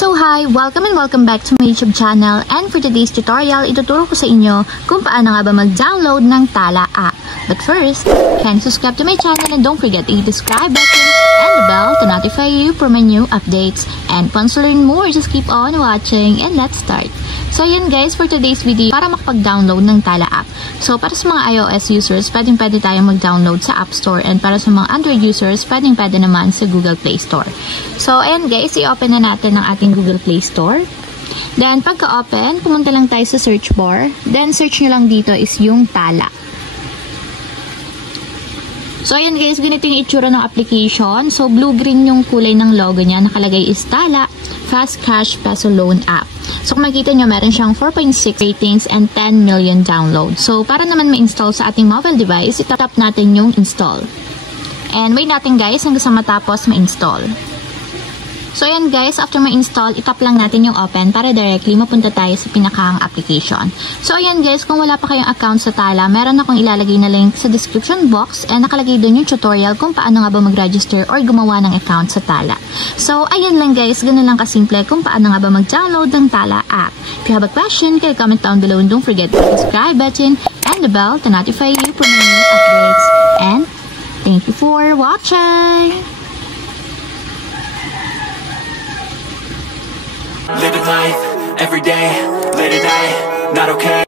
So hi! Welcome and welcome back to my YouTube channel, and for today's tutorial, ituturo ko sa inyo kung paano nga ba mag-download ng Tala app. But first, kindly subscribe to my channel and don't forget to hit the subscribe button and the bell to notify you for my new updates. And once to learn more, just keep on watching and let's start. So ayan guys, for today's video, para makapag-download ng Tala app. So para sa mga iOS users, pwede tayong mag-download sa App Store, and para sa mga Android users, pwede naman sa Google Play Store. So ayan guys, i-open na natin ang ating Google Play Store. Then pagka-open, pumunta lang tayo sa search bar. Then search nyo lang dito is yung Tala. So ayan guys, ganito yung itsura ng application. So blue-green yung kulay ng logo niya. Nakalagay is Tala Fast Cash Peso Loan App. So kung makikita nyo, meron siyang 4.6 ratings and 10 million downloads. So para naman ma-install sa ating mobile device, itap natin yung install. And wait natin guys hanggang sa matapos ma-install. So ayan guys, after ma-install, itap lang natin yung open para directly mapunta tayo sa pinakang application. So ayan guys, kung wala pa kayong account sa Tala, meron akong ilalagay na link sa description box, and nakalagay doon yung tutorial kung paano nga ba mag-register or gumawa ng account sa Tala. So ayan lang guys, ganun lang kasimple kung paano nga ba mag-download ng Tala app. If you have a question, can comment down below, and don't forget to hit the subscribe button and the bell to notify you for my new updates. And thank you for watching! Living life, every day, late at night, not okay.